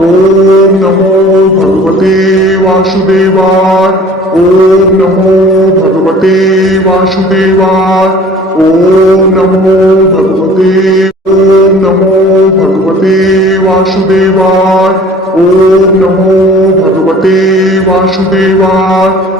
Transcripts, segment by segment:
ஓம் நமோ பகவதே வாசுதேவாய். ஓம் நமோ பகவதே வாசுதேவாய். ஓம் நமோ பகவதே ஓம் நமோ பகவதே வாசுதேவாய். ஓம் நமோ பகவதே வாசுதேவாய்.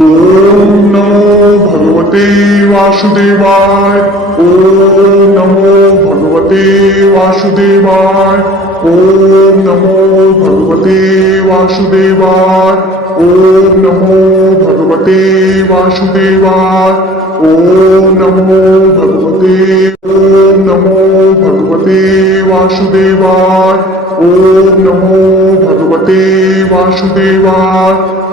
ओम नमो भगवते वासुदेवाय। ओम नमो भगवते वासुदेवाय। ओम नमो भगवते वासुदेवाय। ओम नमो भगवते वासुदेवाय। ओम नमो भगवते ओम नमो भगवते वासुदेवाय। ओम नमो भगवते वासुदेवाय।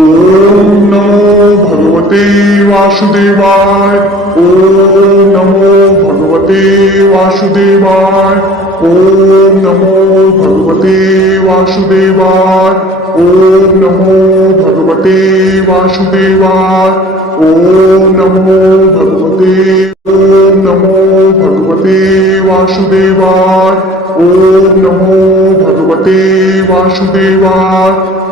ओम नमो भगवते वासुदेवाय, ओम नमो भगवते वासुदेवाय, ओम नमो भगवते वासुदेवाय, ओम नमो भगवते वासुदेवाय, ओम नमो भगवते, ओम नमो भगवते वासुदेवाय, ओम नमो भगवते वासुदेवाय।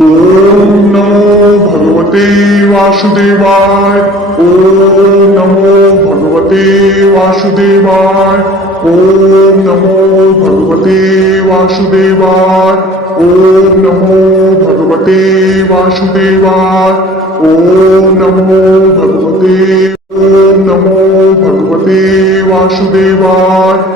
ओम नमो भगवते वासुदेवाय। ओम नमो भगवते वासुदेवाय। ओम नमो भगवते वासुदेवाय। ओम नमो भगवते वासुदेवाय। ओम नमो भगवते, ओम नमो भगवते वासुदेवाय।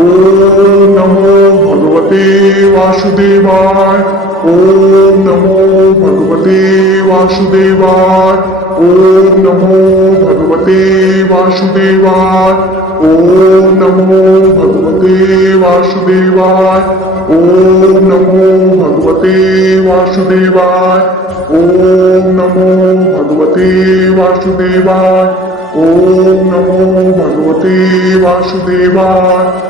ওম নমো ভগবতে বাসুদেবায় ওম নমো ভগবতে বাসুদেবায় ওম নমো ভগবতে বাসুদেবায় ওম নমো ভগবতে বাসুদেবায় ওম নমো ভগবতে বাসুদেবায় ওম নমো ভগবতে বাসুদেবায় ॐ नमो भगवते वासुदेवाय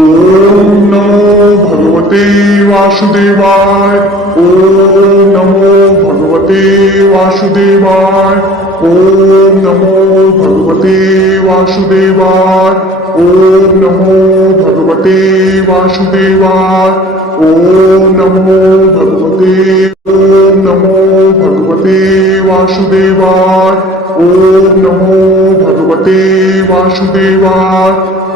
ओम नमो भगवते वासुदेवाय। ओम नमो भगवते वासुदेवाय। ओम नमो भगवते वासुदेवाय। ओम नमो भगवते वासुदेवाय। ओम नमो भगवते, ओम नमो भगवते वासुदेवाय। ओम नमो भगवते वासुदेवाय।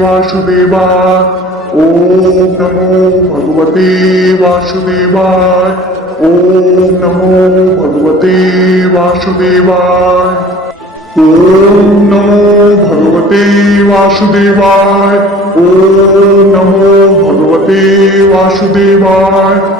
वासुदेवाय ओम नमो भगवते वासुदेवाय ओम नमो भगवते वासुदेवाय ओम नमो भगवते वासुदेवाय ओम नमो भगवते वासुदेवाय